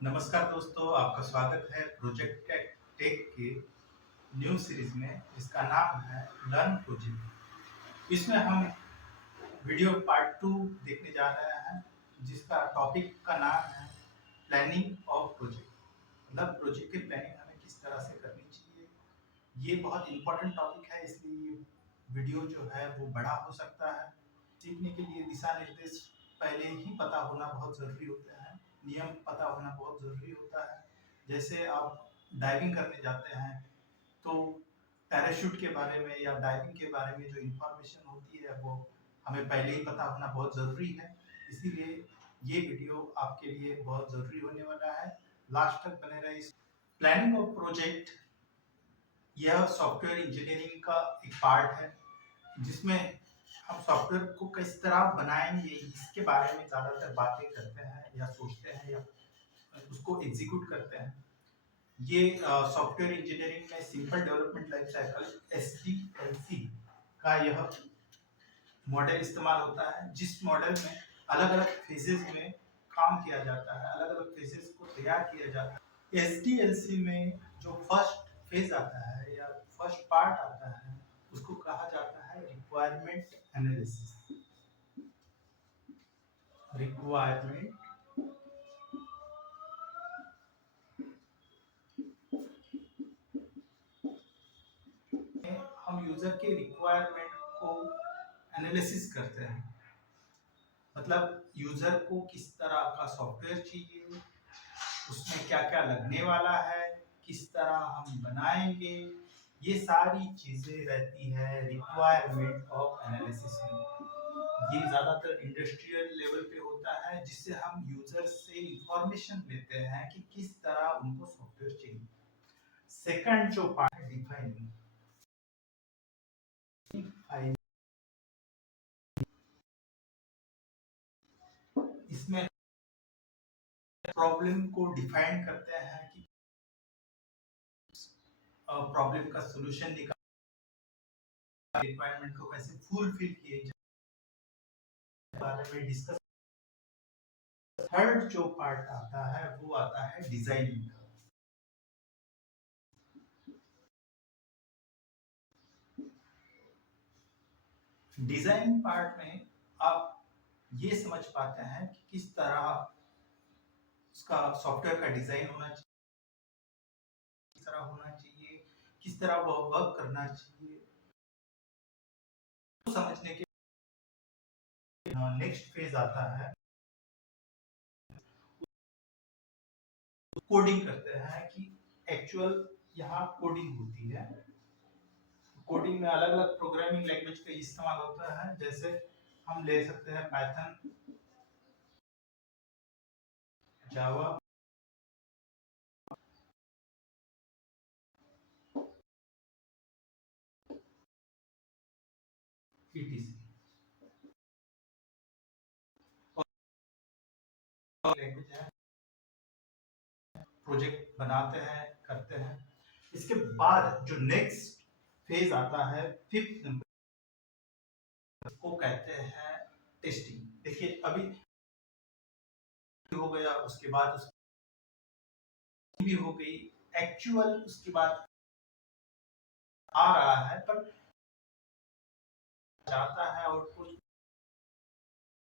नमस्कार दोस्तों, आपका स्वागत है प्रोजेक्ट टेक के न्यू सीरीज में जिसका नाम है लर्न प्रोजेक्ट। इसमें हम वीडियो पार्ट 2 देखने जा रहे हैं जिसका टॉपिक का नाम है प्लानिंग ऑफ प्रोजेक्ट। मतलब प्रोजेक्ट की प्लानिंग हमें किस तरह से करनी चाहिए। ये बहुत इंपॉर्टेंट टॉपिक है, इसलिए वीडियो जो है वो बड़ा हो सकता है। सीखने के लिए दिशा निर्देश पहले ही पता होना बहुत ज़रूरी होता है, नियम पता होना बहुत ज़रूरी होता है। जैसे आप डाइविंग करने जाते हैं तो पैराशूट के बारे में या डाइविंग के बारे में जो इंफॉर्मेशन होती है वो हमें पहले ही पता होना बहुत ज़रूरी है। इसीलिए ये वीडियो आपके लिए बहुत ज़रूरी होने वाला है, लास्ट तक बने रहे। प्लानिंग ऑफ प्रोजेक्ट यह सॉफ्टवेयर इंजीनियरिंग का एक पार्ट है जिसमें हम सॉफ्टवेयर को किस तरह बनाएंगे इसके बारे में ज़्यादातर बातें करते हैं या सोचते हैं या उसको एग्जीक्यूट करते हैं। ये सॉफ्टवेयर इंजीनियरिंग में simple development life cycle SDLC का यह मॉडल इस्तेमाल होता है, जिस मॉडल में अलग अलग फेजेस में काम किया जाता है, अलग अलग फेजेस को तैयार किया जाता है। SDLC में जो फर्स्ट फेज आता है या फर्स्ट पार्ट आता है उसको कहा जाता है रिक्वायरमेंट एनालिसिस। रिक्वायरमेंट हम यूजर के रिक्वायरमेंट को एनालिसिस करते हैं। मतलब यूजर को किस तरह का सॉफ्टवेयर चाहिए, उसमें क्या क्या लगने वाला है, किस तरह हम बनाएंगे, ये सारी चीजें रहती है रिक्वायरमेंट ऑफ एनालिसिस में। ये ज्यादातर इंडस्ट्रियल लेवल पे होता है, जिससे हम यूजर से इंफॉर्मेशन लेते हैं कि किस तरह उनको सॉफ्टवेयर चाहिए। सेकंड जो पार्ट है डिफाइनिंग। इसमें प्रॉब्लम को डिफाइन करते हैं कि प्रॉब्लम का सॉल्यूशन निकाल, रिक्वायरमेंट को कैसे फुलफिल किए जाए बारे में डिस्कस। थर्ड जो पार्ट आता है वो आता है डिजाइनिंग का। डिजाइनिंग पार्ट में आप ये समझ पाते हैं कि किस तरह उसका सॉफ्टवेयर का डिजाइन होना चाहिए, किस तरह होना चाहिए, किस तरह वह वर्क करना चाहिए। तो समझने के नेक्स्ट फेज आता है, कोडिंग करते हैं कि एक्चुअल यहाँ कोडिंग होती है। कोडिंग में अलग अलग प्रोग्रामिंग लैंग्वेज का इस्तेमाल होता है, जैसे हम ले सकते हैं पाइथन, जावा, etc। लैंग्वेज है, प्रोजेक्ट बनाते हैं, करते हैं। इसके बाद जो नेक्स्ट फेज आता है, फिफ्थ नंबर को कहते हैं टेस्टिंग। देखिए अभी हो गया, उसके बाद उसकी भी हो गई, एक्चुअल उसके बाद आ रहा है पर जाता है और कुछ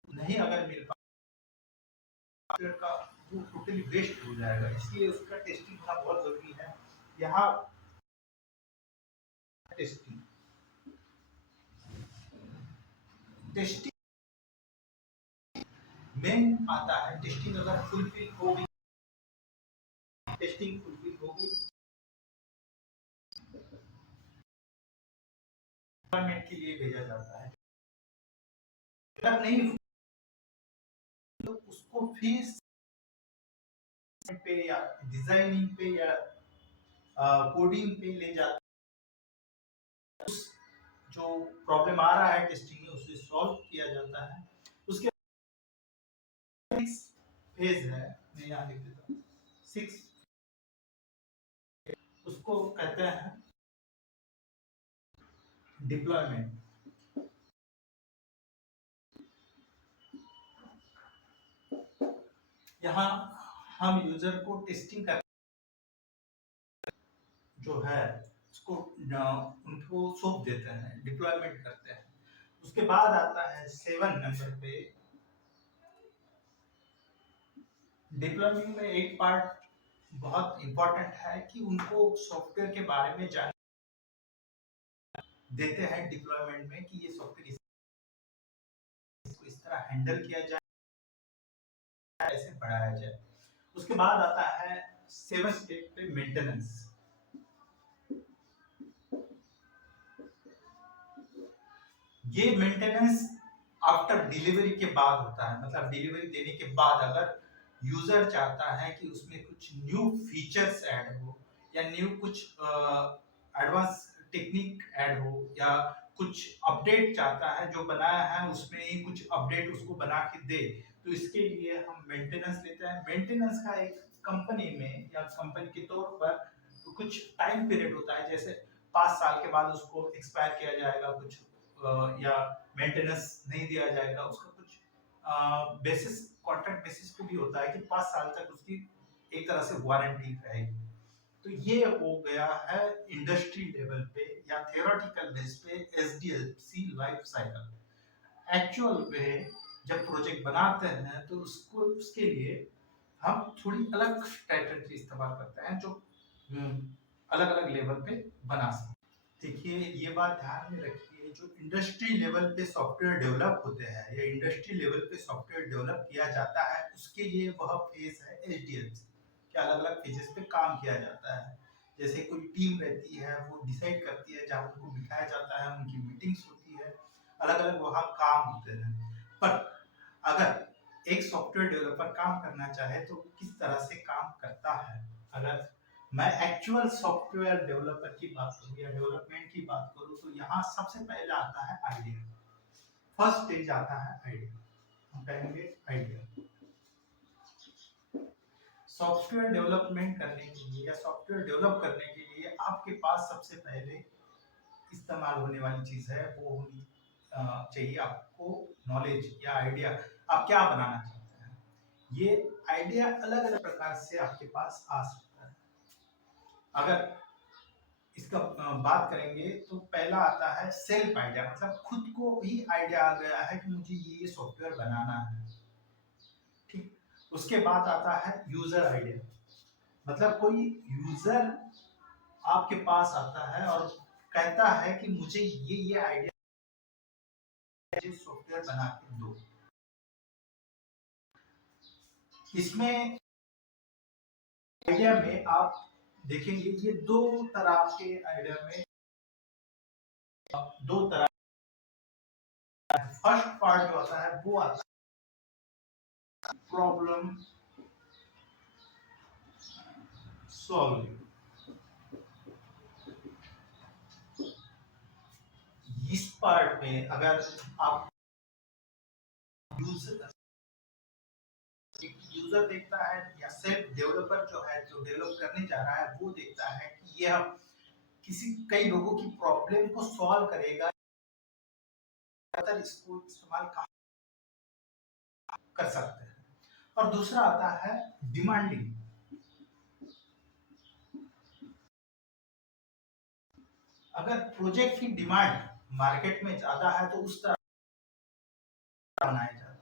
नहीं अगर मिल पाए का वो टोटली वेस्ट हो जाएगा, इसलिए उसका टेस्टिंग होना बहुत जरूरी है। यहाँ टेस्टिंग टेस्टिंग मेन आता है। टेस्टिंग अगर फुलफिल हो गई, टेस्टिंग फुलफिल हो गई, डिप्लॉयमेंट के लिए भेजा जाता है। अगर नहीं तो उसको फिर पे या डिजाइनिंग पे या कोडिंग पे ले जाते, जो प्रॉब्लम आ रहा है टेस्टिंग में उसे सॉल्व किया जाता है। उसके फेज है, मैं यहाँ लिख देता हूँ 6, उसको कहते हैं डिप्लॉयमेंट। यहाँ हम यूजर को टेस्टिंग कर जो है उसको उनको सौंप देते हैं, डिप्लॉयमेंट करते हैं। उसके बाद आता है 7 नंबर पे, डिप्लॉयमेंट में एक पार्ट बहुत इंपॉर्टेंट है कि उनको सॉफ्टवेयर के बारे में जान देते हैं डिप्लॉयमेंट में कि ये सॉफ्टवेयर इसको इस तरह हैंडल किया जाए, ऐसे बढ़ाया जाए। उसके बाद आता है 7 स्टेप पे मेंटेनेंस। ये मेंटेनेंस आफ्टर डिलीवरी के बाद होता है, मतलब डिलीवरी देने के बाद अगर यूजर चाहता है कि उसमें कुछ न्यू फीचर्स ऐड हो या न्यू कुछ एडवांस टेक्निक ऐड हो या कुछ अपडेट चाहता है, जो बनाया है उसमें ही कुछ अपडेट उसको बना के दे, तो इसके लिए हम मेंटेनेंस लेते हैं। मेंटेनेंस का एक कंपनी में या कंपनी के तौर पर कुछ टाइम पीरियड होता है, जैसे 5 साल के बाद उसको एक्सपायर किया जाएगा कुछ, या मेंटेनेंस नहीं दिया जाएगा, उसका कुछ बेसिस कॉन्ट्रैक्ट बेसिस पे भी होता है कि 5 साल तक उसकी एक तरह से वारंटी रहेगी। तो ये हो गया है इंडस्ट्री लेवल पे या थियोरेटिकल बेस पे एसडीएलसी लाइफ साइकिल। एक्चुअल में जब प्रोजेक्ट बनाते हैं तो उसको उसके लिए हम थोड़ी अलग स्ट्रेटजी इस्तेमाल करते हैं, जो अलग अलग लेवल पे बना सकते। देखिए ये बात ध्यान में रखिए, जो इंडस्ट्री लेवल पे सॉफ्टवेयर डेवलप होते हैं या इंडस्ट्री लेवल पे सॉफ्टवेयर डेवलप किया जाता है, उसके लिए वह फेज है एचडीएफसी के अलग अलग फेजेस पे काम किया जाता है। जैसे कोई टीम रहती है, वो डिसाइड करती है, जहाँ उनको बिठाया जाता है, उनकी मीटिंग्स होती है, अलग अलग वहाँ काम होते हैं। पर अगर एक सॉफ्टवेयर डेवलपर काम करना चाहे तो किस तरह से काम करता है, अगर मैं एक्चुअल सॉफ्टवेयर डेवलपर की बात करूं या डेवलपमेंट की बात करूं, तो यहाँ सबसे पहले आता है आइडिया। फर्स्ट स्टेज आता है आइडिया, हम कहेंगे आइडिया। सॉफ्टवेयर डेवलपमेंट करने के लिए या सॉफ्टवेयर डेवलप करने के लिए आपके पास सबसे पहले इस्तेमाल होने वाली चीज है वो होनी चाहिए आपको नॉलेज या आइडिया। आप क्या बनाना चाहते हैं, ये आइडिया अलग अलग प्रकार से आपके पास आ सकता है। अगर इसका बात करेंगे तो पहला आता है सेल्फ आइडिया, मतलब खुद को ही आइडिया आ गया है कि मुझे ये सॉफ्टवेयर बनाना है, ठीक। उसके बाद आता है यूजर आइडिया, मतलब कोई यूजर आपके पास आता है और कहता है कि मुझे ये आइडिया सॉफ्टवेयर बना के दो। इसमें आइडिया में आप देखेंगे ये दो तरह के आइडिया में दो तरह। फर्स्ट पार्ट जो आता है वो आता है प्रॉब्लम सॉल्विंग। इस पार्ट में अगर आप यूजर देखता है या सेल्फ डेवलपर जो है, जो डेवलप करने जा रहा है, वो देखता है कि यह किसी कई लोगों की प्रॉब्लम को सॉल्व करेगा, इसको इस्तेमाल कर सकते हैं। और दूसरा आता है डिमांडिंग। अगर प्रोजेक्ट की डिमांड मार्केट में ज्यादा है तो उस तरह बनाया जाता है।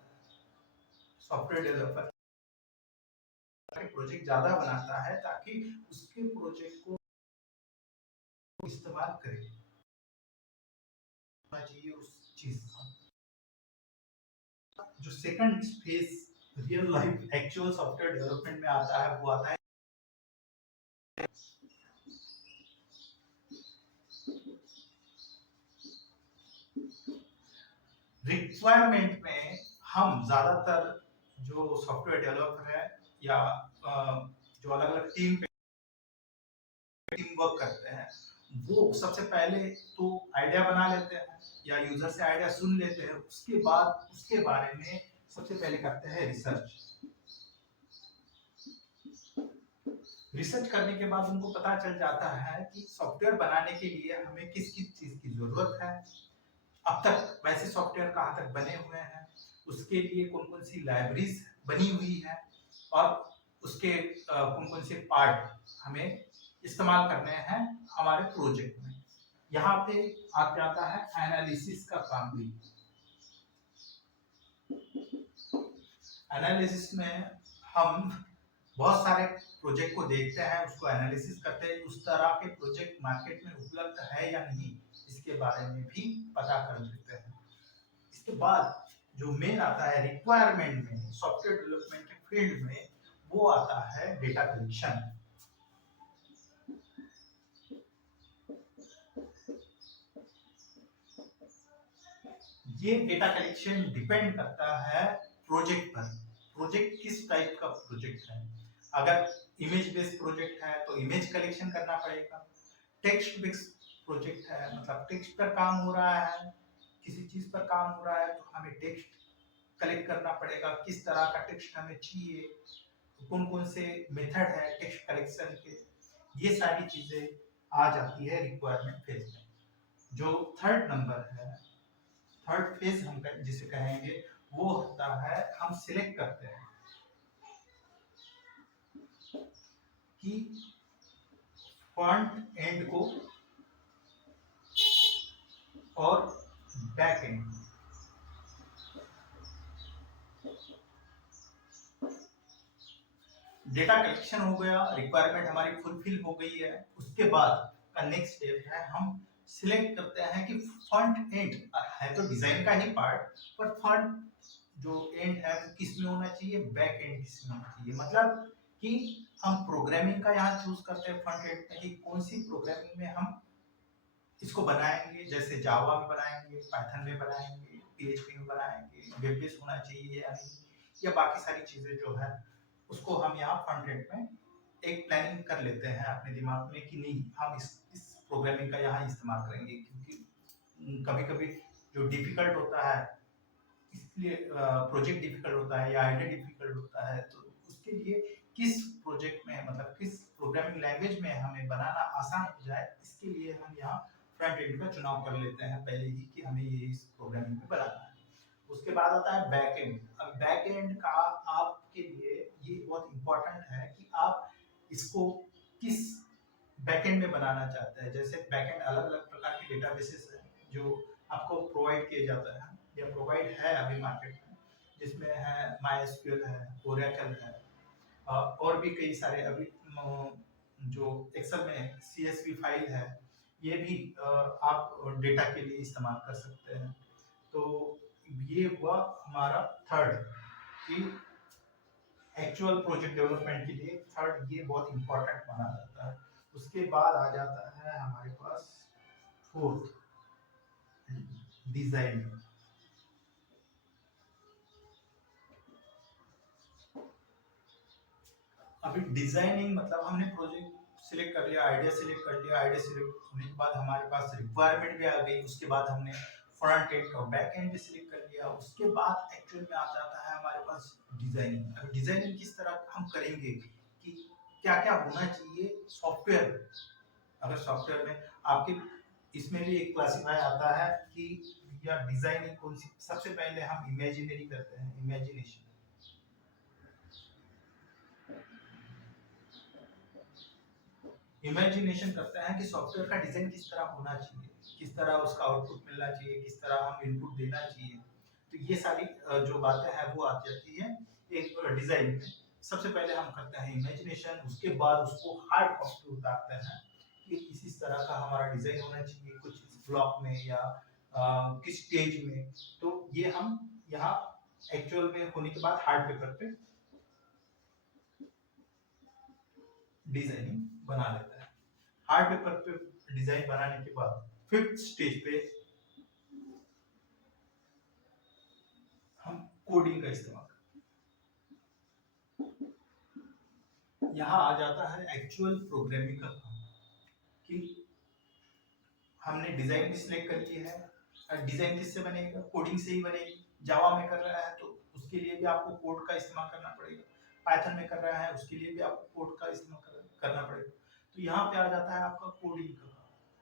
सॉफ्टवेयर डेवलपर प्रोजेक्ट ज्यादा बनाता है ताकि उसके प्रोजेक्ट को इस्तेमाल करे चाहिए उस चीज का। जो second phase real life actual software development में आता है वो आता है रिक्वायरमेंट में। हम ज्यादातर जो सॉफ्टवेयर डेवलपर है या जो अलग अलग टीम वर्क करते हैं, वो सबसे पहले तो आइडिया बना लेते हैं या यूजर से आइडिया सुन लेते हैं, उसके बाद उसके बारे में सबसे पहले करते हैं रिसर्च। रिसर्च करने के बाद उनको पता चल जाता है कि सॉफ्टवेयर बनाने के लिए हमें किस किस चीज की जरूरत है, अब तक वैसे सॉफ्टवेयर कहाँ तक बने हुए हैं, उसके लिए कौन कौन सी लाइब्रेरीज बनी हुई है, और उसके कौन कौन से पार्ट हमें इस्तेमाल करने हैं हमारे प्रोजेक्ट में। यहाँ पे आप आता है एनालिसिस का काम भी। एनालिसिस में हम बहुत सारे प्रोजेक्ट को देखते हैं, उसको एनालिसिस करते हैं, उस तरह के प्रोजेक्ट मार्केट में उपलब्ध है या नहीं इसके बारे में भी पता कर लेते हैं। इसके बाद जो मेन आता है रिक्वायरमेंट में, सॉफ्टवेयर डेवलपमेंट के फील्ड में, वो आता है डेटा कलेक्शन। ये डेटा कलेक्शन डिपेंड करता है प्रोजेक्ट पर, प्रोजेक्ट किस टाइप का प्रोजेक्ट है। अगर इमेज बेस्ड प्रोजेक्ट है तो इमेज कलेक्शन करना पड़ेगा। टेक्स्ट बेस्ड प्रोजेक्ट है, मतलब टेक्स्ट पर काम हो रहा है, किसी चीज पर काम हो रहा है तो हमें टेक्स्ट कलेक्ट करना पड़ेगा, किस तरह का टेक्स्ट हमें चाहिए, कौन कौन से मेथड है टेक्स्ट कलेक्शन के, ये सारी चीजें आ जाती है रिक्वायरमेंट फेज में। जो थर्ड नंबर है, थर्ड फेज हम जिसे कहेंगे, वो होता है हम सिलेक्ट करते हैं कि फ्रंट एंड को और बैक एंड। डेटा कलेक्शन हो गया, रिक्वायरमेंट हमारी फुलफिल हो गई है, उसके बाद का नेक्स्ट स्टेप है हम सिलेक्ट करते हैं कि फ्रंट एंड है तो डिजाइन का ही पार्ट, पर फ्रंट जो एंड है वो किस में होना चाहिए, बैक एंड किस में होना चाहिए। मतलब कि हम प्रोग्रामिंग का यहाँ चूज करते हैं फ्रंट एंड में कि कौन सी प्रोग्रामिंग में हम इसको बनाएंगे, जैसे जावा में बनाएंगे, पाइथन में बनाएंगे, पीएचपी में बनाएंगे, वेब बेस्ड होना चाहिए या नहीं, या बाकी सारी चीजें जो है उसको हम यहाँ फ्रंट एंड में एक प्लानिंग कर लेते हैं अपने दिमाग में कि नहीं हम इस प्रोग्रामिंग का यहाँ इस्तेमाल करेंगे, क्योंकि कभी कभी जो डिफिकल्ट होता है, इसलिए प्रोजेक्ट डिफिकल्ट होता है या आइडिया डिफिकल्ट होता है, तो उसके लिए किस प्रोजेक्ट में, मतलब किस प्रोग्रामिंग लैंग्वेज में हमें बनाना आसान हो जाए, इसके लिए हम यहाँ फ्रंट एंड का चुनाव कर लेते हैं पहले ही कि हमें ये इस प्रोग्रामिंग में बनाना है। उसके बाद आता है बैक एंड। अब बैक एंड का आपके लिए ये बहुत इंपॉर्टेंट है कि आप इसको किस बैकएंड में बनाना चाहते हैं। जैसे बैकएंड अलग अलग प्रकार के डेटाबेसेस हैं जो आपको प्रोवाइड किए जाते हैं या प्रोवाइड है अभी मार्केट में, जिसमें है MySQL है, ओरेकल है, और भी कई सारे अभी जो एक्सेल में CSV फाइल है, ये भी आप डेटा के लिए इस्तेमाल कर सकते हैं। तो ये हुआ हमारा थर्ड कि एक्चुअल प्रोजेक्ट डेवलपमेंट के लिए थर्ड ये बहुत इंपॉर्टेंट माना जाता है। उसके बाद आ जाता है हमारे पास फोर्थ, डिजाइन। अभी डिजाइनिंग मतलब हमने प्रोजेक्ट सिलेक्ट कर लिया, आइडिया सिलेक्ट कर लिया, आइडिया सिलेक्ट होने के बाद हमारे पास रिक्वायरमेंट भी आ गई, उसके बाद हमने फ्रंट एंड और बैक एंड भी सिलेक्ट कर लिया, उसके बाद एक्चुअल में आ जाता है हमारे पास डिजाइनिंग। अब डिजाइनिंग किस तरह हम करेंगे कि क्या क्या होना चाहिए सॉफ्टवेयर। अगर सॉफ्टवेयर में आपके इसमें भी एक क्लासिफाई आता है कि या डिजाइनिंग कौन सी, सबसे पहले हम इमेजिनरी करते हैं, इमेजिनेशन। इमेजिनेशन करते हैं कि सॉफ्टवेयर का डिजाइन किस तरह होना चाहिए, किस तरह उसका आउटपुट मिलना चाहिए, किस तरह हम इनपुट देना चाहिए। तो ये सारी जो बातें हैं वो आ जाती है एक डिजाइन में। सबसे पहले हम करते हैं इमेजिनेशन, उसके बाद उसको हार्ड कॉपी उतारते हैं कि इस तरह का हमारा डिजाइन होना चाहिए, कुछ इस ब्लॉक में या किस स्टेज में। तो ये हम यहाँ एक्चुअल में होने के बाद हार्ड पेपर पे डिजाइनिंग बना लेता है। हार्ड पेपर पे डिजाइन बनाने के बाद फिफ्थ स्टेज पे हम कोडिंग का इस्तेमाल करते हैं। यहाँ आ जाता है एक्चुअल प्रोग्रामिंग का काम कि हमने डिजाइन भी सिलेक्ट कर ली है। डिजाइन किससे बनेगा, कोडिंग से ही बनेगी। जावा में कर रहा है तो उसके लिए भी आपको कोड का इस्तेमाल करना पड़ेगा, पाइथन में कर रहा है उसके लिए भी आपको कोड का इस्तेमाल करना पड़ेगा। तो यहाँ पे आ जाता है आपका कोडिंग का।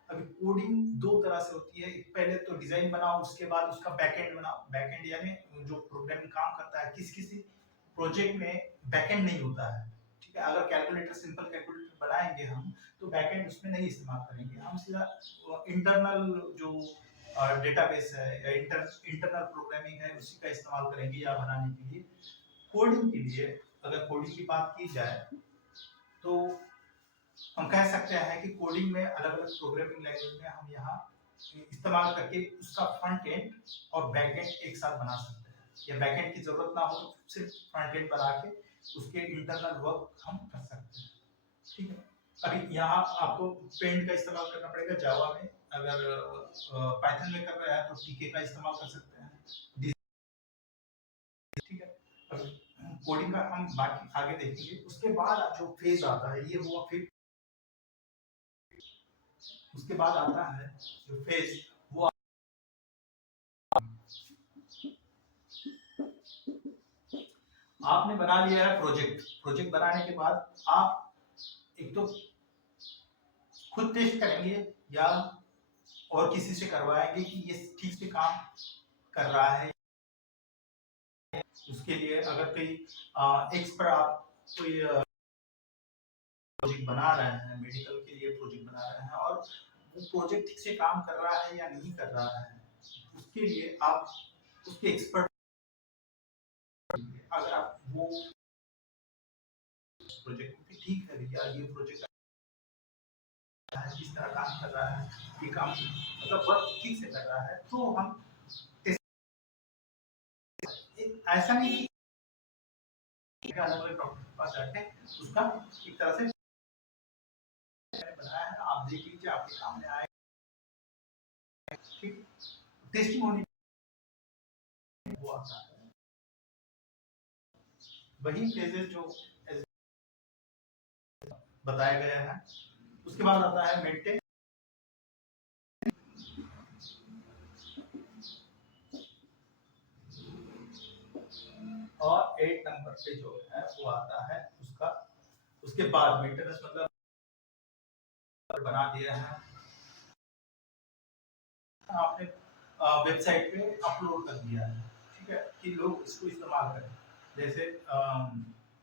अभी कोडिंग दो तरह से होती है, पहले तो डिजाइन बनाओ, उसके बाद उसका बैकएंड बनाओ। बैकएंड यानी जो प्रोग्रामिंग काम करता है, किसी किसी प्रोजेक्ट में बैकएंड नहीं होता है, अगर कैलकुलेटर सिंपल कैलकुलेटर बनाएंगे हम तो बैकएंड उसमें नहीं इस्तेमाल करेंगे, हम सीधा इंटरनल जो डेटाबेस है या इंटरनल प्रोग्रामिंग है उसी का इस्तेमाल करेंगे या बनाने के लिए। कोडिंग के लिए अगर कोडिंग की बात की जाए तो हम कह सकते हैं कि कोडिंग में अलग अलग प्रोग्रामिंग लैंग्वेज में हम यहाँ इस्तेमाल करके उसका फ्रंट एंड और बैक एंड एक साथ बना सकते हैं, या बैक एंड की जरूरत ना हो तो सिर्फ फ्रंट एंड बना के उसके इंटरनल वर्क हम कर सकते हैं। ठीक है, अभी यहाँ आपको पेंट का इस्तेमाल करना पड़ेगा जावा में, अगर पाइथन में कर रहे हैं तो टीके का इस्तेमाल कर सकते हैं। ठीक है, कोडिंग का हम बाकी आगे देखेंगे। उसके बाद जो फेज आता है ये हुआ फिर, उसके बाद आता है जो फेज वो आपने बना लिया है प्रोजेक्ट। प्रोजेक्ट बनाने के बाद आप एक तो खुद टेस्ट करेंगे या और किसी से करवाएंगे कि ये ठीक से काम कर रहा है। उसके लिए अगर कोई एक्सपर्ट आप कोई प्रोजेक्ट बना रहे हैं, मेडिकल के लिए प्रोजेक्ट बना रहे हैं और वो प्रोजेक्ट ठीक से काम कर रहा है या नहीं कर रहा है, उसके लिए आप उसके एक्सपर्ट, अगर आप वो प्रोजेक्ट ठीक है भैया ये प्रोजेक्ट किस तरह काम कर रहा है, ये काम मतलब वर्क ठीक से कर रहा है, तो हम ऐसा नहीं कि अलग अलग डॉक्टर के पास जाके उसका एक तरह से बनाया है, आप देख लीजिए आपके सामने आए, ठीक टेस्टिंग होनी वो आता है। वही फेजेस जो बताए गए हैं। उसके बाद आता है मेंटेन, और 8 नंबर पे जो है वो आता है उसका, उसके बाद मेंटेनेंस मतलब बना दिया है आपने, वेबसाइट पे अपलोड कर दिया है, ठीक है, कि लोग इसको इस्तेमाल करें। जैसे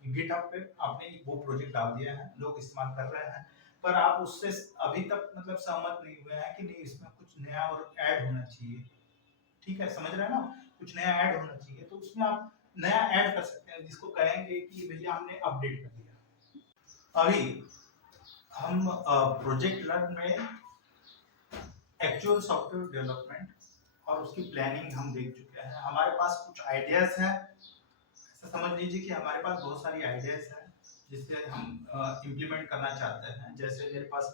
गिटहब पे आपने वो प्रोजेक्ट डाल दिया है, लोग इस्तेमाल कर रहे हैं, पर आप उससे अभी तक मतलब सहमत नहीं हुए हैं कि नहीं इसमें कुछ नया और ऐड होना चाहिए। ठीक है, समझ रहे हैं ना, कुछ नया ऐड होना चाहिए तो उसमें आप नया ऐड कर सकते हैं, जिसको कहेंगे कि भैया हमने अपडेट कर दिया। अभी हम प्रोजेक्ट लर्न में एक्चुअल सॉफ्टवेयर डेवलपमेंट और उसकी प्लानिंग हम देख चुके हैं। हमारे पास कुछ आइडियाज हैं, ऐसा समझ लीजिए कि हमारे पास बहुत सारी आइडियाज हैं जिससे हम इम्प्लीमेंट करना चाहते हैं। जैसे मेरे पास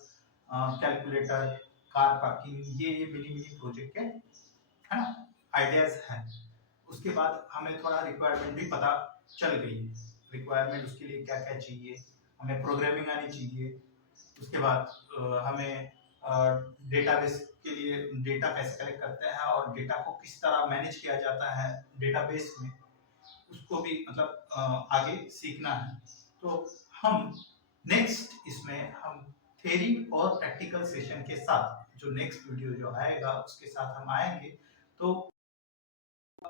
कैलकुलेटर, कार पार्किंग, ये मिनी मिनी प्रोजेक्ट के है ना आइडियाज हैं। उसके बाद हमें थोड़ा रिक्वायरमेंट भी पता चल गई है, रिक्वायरमेंट उसके लिए क्या क्या चाहिए, हमें प्रोग्रामिंग आनी चाहिए। उसके बाद हमें डेटाबेस के लिए डेटा कैसे कलेक्ट करते हैं और डेटा को किस तरह मैनेज किया जाता है डेटाबेस में, उसको भी मतलब आगे सीखना है। तो हम नेक्स्ट इसमें हम थ्योरी और प्रैक्टिकल सेशन के साथ जो नेक्स्ट वीडियो जो आएगा उसके साथ हम आएंगे। तो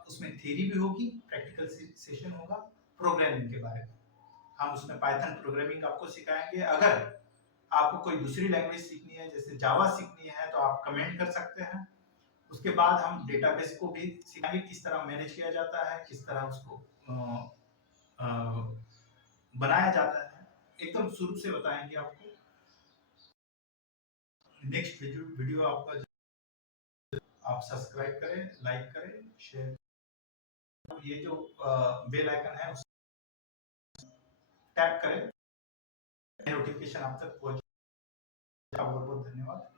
उसमें थ्योरी भी होगी, प्रैक्टिकल सेशन होगा प्रोग्रामिंग के बारे में। हम उसमें पाइथन प्रोग्रामिंग आपको सिखाएंगे। अगर आपको कोई दूसरी लैंग्वेज सीखनी है जैसे जावा सीखनी है तो आप कमेंट कर सकते हैं। उसके बाद हम डेटाबेस को भी सिखाएंगे किस तरह मैनेज किया जाता है, किस तरह उसको बनाया जाता है, एकदम शुरू से बताएंगे आपको। नेक्स्ट वीडियो आपका, आप सब्सक्राइब करें, लाइक करें, शेयर, ये जो बेल आइकन है उस टैप करें, नोटिफिकेशन आप तक पहुंचे। बहुत बहुत धन्यवाद।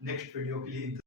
नेक्स्ट वीडियो के लिए